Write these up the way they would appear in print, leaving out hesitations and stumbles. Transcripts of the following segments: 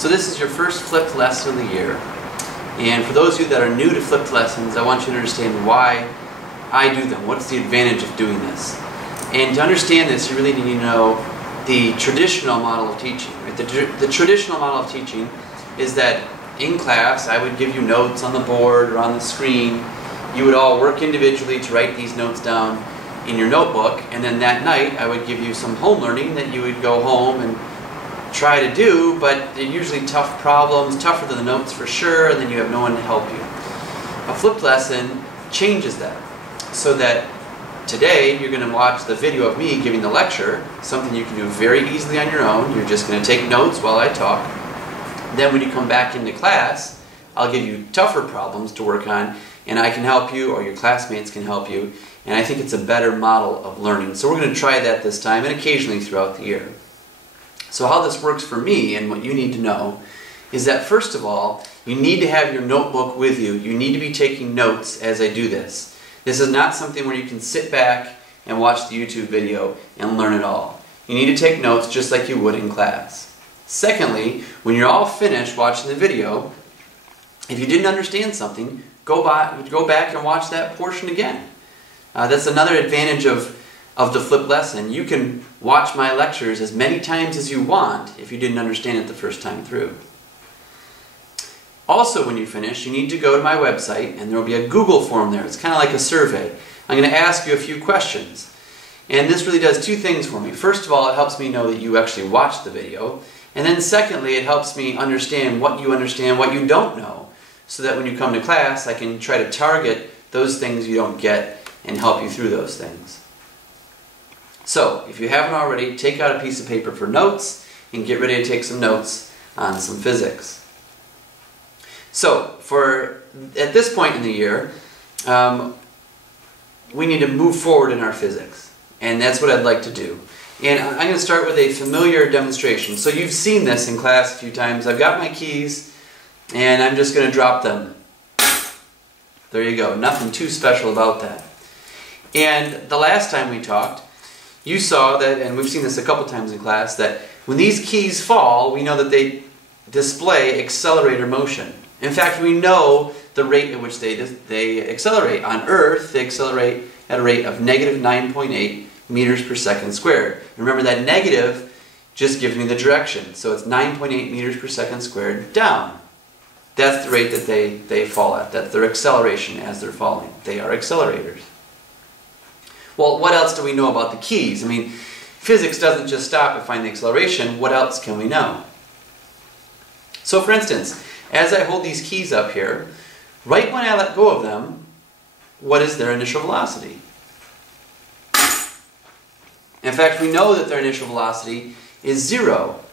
So this is your first flipped lesson of the year. And for those of you that are new to flipped lessons, I want you to understand why I do them. What's the advantage of doing this? And to understand this, you really need to know the traditional model of teaching. Right? The traditional model of teaching is that in class I would give you notes on the board or on the screen. You would all work individually to write these notes down in your notebook, and then that night I would give you some home learning that you would go home and try to do, but they're usually tough problems, tougher than the notes for sure, and then you have no one to help you. A flipped lesson changes that, so that today you're going to watch the video of me giving the lecture, something you can do very easily on your own. You're just going to take notes while I talk. Then when you come back into class, I'll give you tougher problems to work on, and I can help you, or your classmates can help you, and I think it's a better model of learning. So we're going to try that this time, and occasionally throughout the year. So how this works for me, and what you need to know, is that first of all, you need to have your notebook with you. You need to be taking notes as I do this. This is not something where you can sit back and watch the YouTube video and learn it all. You need to take notes just like you would in class. Secondly, when you're all finished watching the video, if you didn't understand something, go back and watch that portion again. That's another advantage of the flipped lesson. You can watch my lectures as many times as you want if you didn't understand it the first time through. Also, when you finish, you need to go to my website, and there will be a Google form there. It's kind of like a survey. I'm going to ask you a few questions. And this really does two things for me. First of all, it helps me know that you actually watched the video. And then secondly, it helps me understand, what you don't know, so that when you come to class, I can try to target those things you don't get and help you through those things. So, if you haven't already, take out a piece of paper for notes and get ready to take some notes on some physics. So, at this point in the year, we need to move forward in our physics. And that's what I'd like to do. And I'm going to start with a familiar demonstration. So you've seen this in class a few times. I've got my keys, and I'm just going to drop them. There you go. Nothing too special about that. And the last time we talked, you saw that, and we've seen this a couple times in class, that when these keys fall, we know that they display accelerator motion. In fact, we know the rate at which they accelerate. On Earth, they accelerate at a rate of negative 9.8 meters per second squared. And remember, that negative just gives me the direction. So it's 9.8 meters per second squared down. That's the rate that they fall at. That's their acceleration as they're falling. They are accelerators. Well, what else do we know about the keys? I mean, physics doesn't just stop at finding the acceleration. What else can we know? So for instance, as I hold these keys up here, right when I let go of them, what is their initial velocity? In fact, we know that their initial velocity is 0.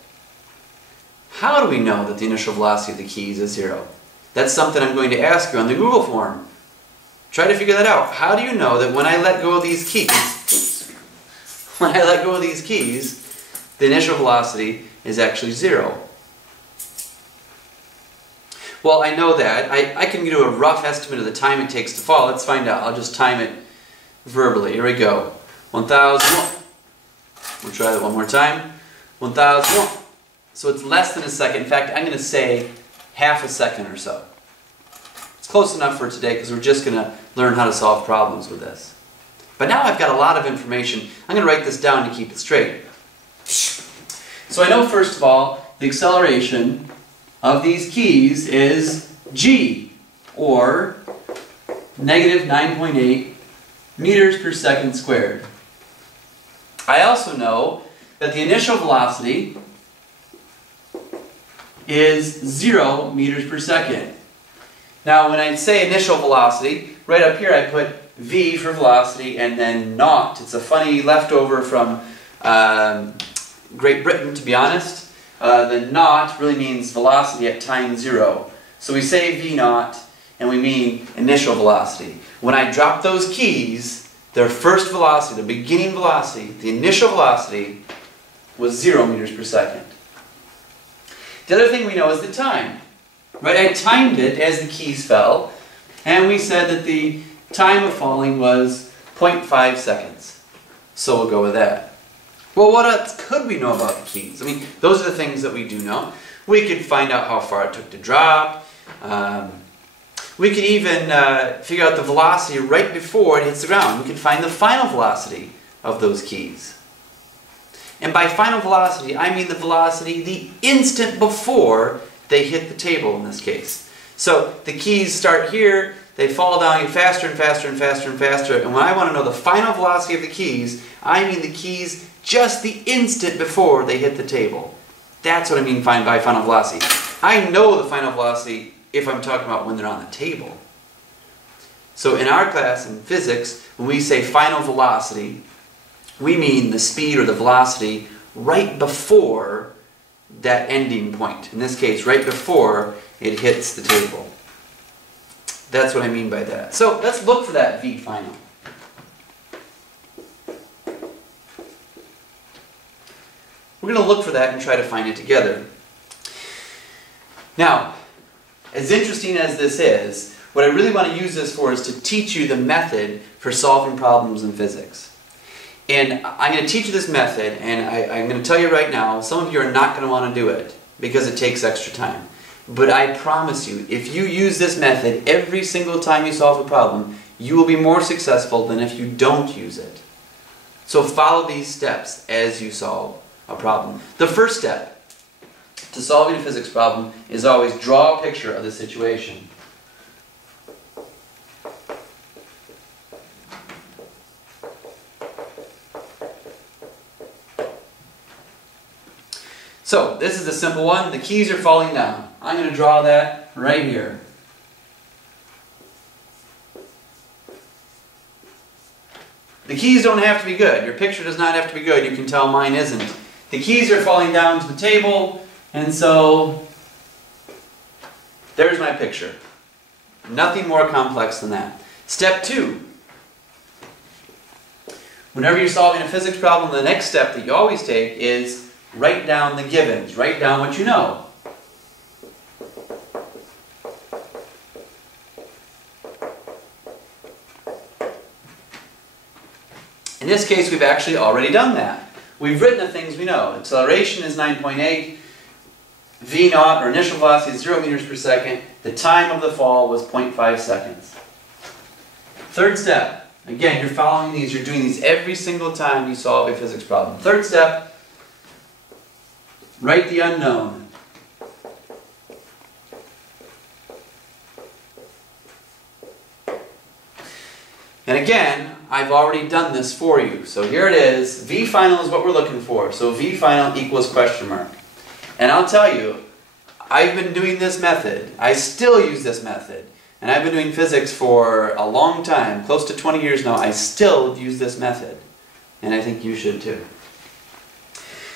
How do we know that the initial velocity of the keys is 0? That's something I'm going to ask you on the Google form. Try to figure that out. How do you know that when I let go of these keys, the initial velocity is actually 0? Well, I know that. I can do a rough estimate of the time it takes to fall. Let's find out. I'll just time it verbally. Here we go. 1,000. We'll try that one more time. 1,000. So it's less than a second. In fact, I'm going to say half a second or so. It's close enough for today because we're just going to learn how to solve problems with this. But now I've got a lot of information. I'm going to write this down to keep it straight. So I know, first of all, the acceleration of these keys is g, or negative 9.8 meters per second squared. I also know that the initial velocity is 0 meters per second. Now when I say initial velocity, right up here I put v for velocity and then naught. It's a funny leftover from Great Britain, to be honest. The naught really means velocity at time 0. So we say v naught and we mean initial velocity. When I drop those keys, their first velocity, the beginning velocity, the initial velocity was 0 meters per second. The other thing we know is the time. Right? I timed it as the keys fell, and we said that the time of falling was 0.5 seconds. So we'll go with that. Well, what else could we know about the keys? I mean, those are the things that we do know. We could find out how far it took to drop. We could even figure out the velocity right before it hits the ground. We could find the final velocity of those keys. And by final velocity, I mean the velocity the instant before they hit the table in this case. So the keys start here, they fall down faster and faster and faster and faster. And when I want to know the final velocity of the keys, I mean the keys just the instant before they hit the table. That's what I mean by final velocity. I know the final velocity if I'm talking about when they're on the table. So in our class in physics, when we say final velocity, we mean the speed or the velocity right before that ending point. In this case, right before it hits the table. That's what I mean by that. So let's look for that V final. We're going to look for that and try to find it together. Now, as interesting as this is, what I really want to use this for is to teach you the method for solving problems in physics. And I'm going to teach you this method, and I'm going to tell you right now, some of you are not going to want to do it because it takes extra time. But I promise you, if you use this method every single time you solve a problem, you will be more successful than if you don't use it. So follow these steps as you solve a problem. The first step to solving a physics problem is always draw a picture of the situation. So, this is a simple one. The keys are falling down. I'm going to draw that right here. The keys don't have to be good. Your picture does not have to be good. You can tell mine isn't. The keys are falling down to the table, and so there's my picture. Nothing more complex than that. Step 2. Whenever you're solving a physics problem, the next step that you always take is write down the givens. Write down what you know. In this case, we've actually already done that. We've written the things we know. Acceleration is 9.8. V naught, or initial velocity, is 0 meters per second. The time of the fall was 0.5 seconds. Third step. Again, you're following these. You're doing these every single time you solve a physics problem. Third step. Write the unknown. And again, I've already done this for you. So here it is. V final is what we're looking for. So V final equals question mark. And I'll tell you, I've been doing this method. I still use this method. And I've been doing physics for a long time, close to 20 years now. I still use this method. And I think you should too.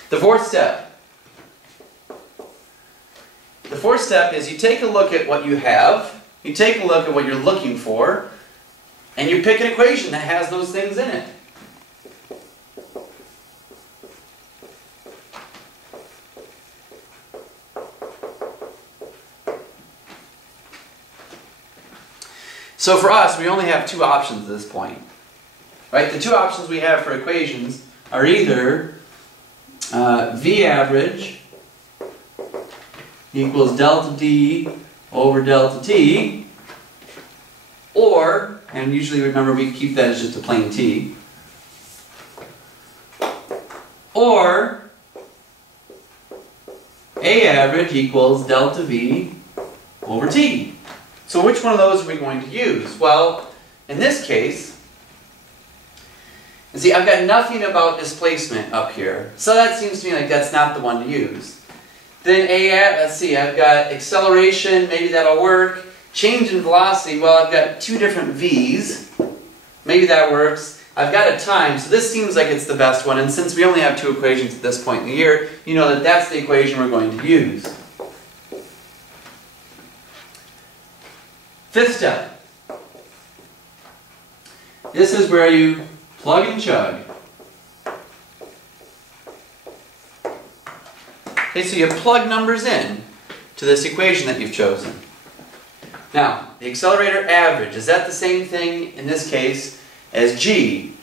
The fourth step. The fourth step is you take a look at what you have, you take a look at what you're looking for, and you pick an equation that has those things in it. So for us, we only have two options at this point. Right? The two options we have for equations are either V average equals delta D over delta T, or, and usually remember we keep that as just a plain T, or A average equals delta V over T. So which one of those are we going to use? Well, in this case, you see, I've got nothing about displacement up here, so that seems to me like that's not the one to use. Then let's see, I've got acceleration, maybe that'll work. Change in velocity, well, I've got two different V's. Maybe that works. I've got a time, so this seems like it's the best one, and since we only have two equations at this point in the year, you know that that's the equation we're going to use. Fifth step. This is where you plug and chug. Okay, so you plug numbers in to this equation that you've chosen. Now, the accelerator average, is that the same thing in this case as g?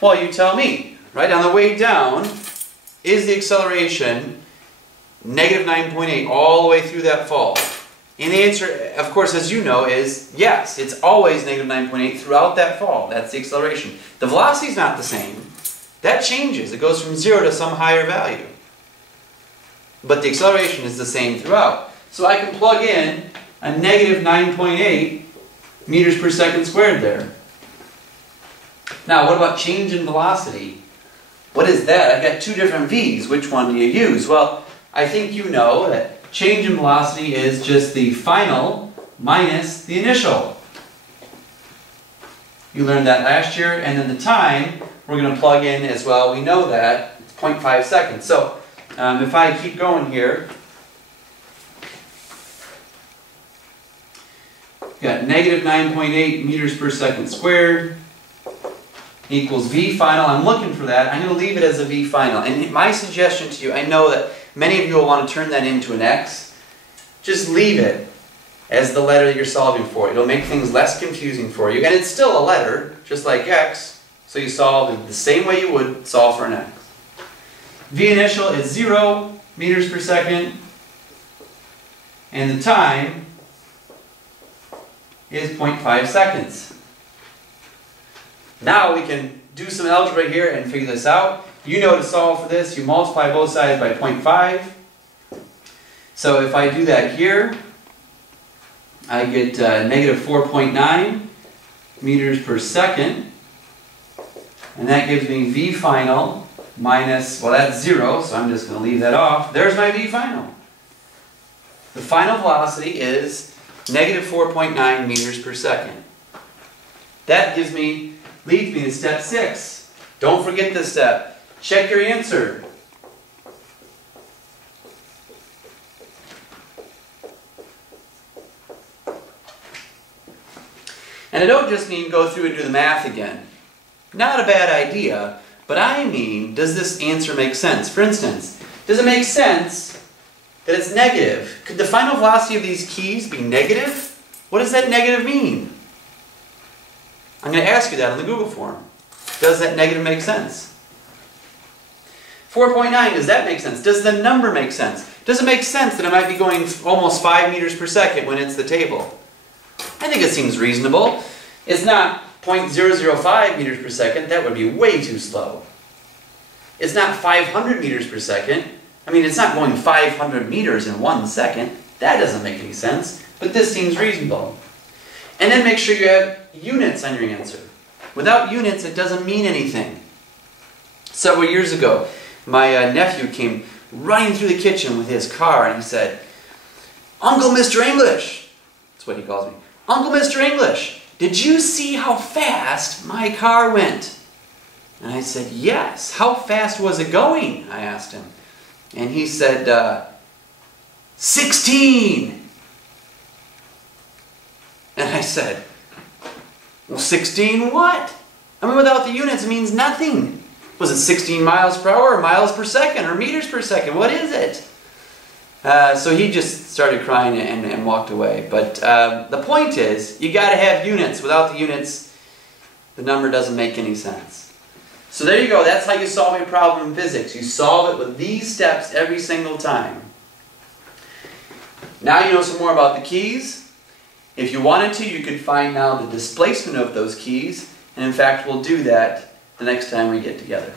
Well, you tell me. Right, on the way down, is the acceleration negative 9.8 all the way through that fall? And the answer, of course, as you know, is yes. It's always negative 9.8 throughout that fall. That's the acceleration. The velocity is not the same. That changes. It goes from 0 to some higher value. But the acceleration is the same throughout. So I can plug in a negative 9.8 meters per second squared there. Now, what about change in velocity? What is that? I've got two different v's. Which one do you use? Well, I think you know that change in velocity is just the final minus the initial. You learned that last year. And then the time, we're going to plug in as well. We know that. It's 0.5 seconds. So if I keep going here, we've got negative 9.8 meters per second squared equals v final. I'm looking for that. I'm going to leave it as a v final. And my suggestion to you, I know that many of you will want to turn that into an x. Just leave it as the letter that you're solving for. It'll make things less confusing for you. And it's still a letter, just like x. So you solve it the same way you would solve for an x. V initial is 0 meters per second. And the time is 0.5 seconds. Now we can do some algebra here and figure this out. You know to solve for this, you multiply both sides by 0.5. So if I do that here, I get negative 4.9 meters per second. And that gives me V final minus, well, that's 0, so I'm just going to leave that off. There's my V final. The final velocity is negative 4.9 meters per second. That leads me to step 6. Don't forget this step. Check your answer. And I don't just mean go through and do the math again. Not a bad idea, but I mean, does this answer make sense? For instance, does it make sense that it's negative? Could the final velocity of these keys be negative? What does that negative mean? I'm going to ask you that on the Google form. Does that negative make sense? 4.9, does that make sense? Does the number make sense? Does it make sense that it might be going almost 5 meters per second when it's the table? I think it seems reasonable. It's not 0.005 meters per second. That would be way too slow. It's not 500 meters per second. I mean, it's not going 500 meters in 1 second. That doesn't make any sense. But this seems reasonable. And then make sure you have units on your answer. Without units, it doesn't mean anything. Several years ago, my nephew came running through the kitchen with his car and he said, "Uncle Mr. English," that's what he calls me, "Uncle Mr. English, did you see how fast my car went?" And I said, "Yes." "How fast was it going?" I asked him. And he said, 16. And I said, "Well, 16 what? I mean, without the units, it means nothing. Was it 16 miles per hour, or miles per second, or meters per second? What is it?" So he just started crying and walked away. But the point is, you got to have units. Without the units, the number doesn't make any sense. So there you go. That's how you solve a problem in physics. You solve it with these steps every single time. Now you know some more about the keys. If you wanted to, you could find now the displacement of those keys. And in fact, we'll do that the next time we get together.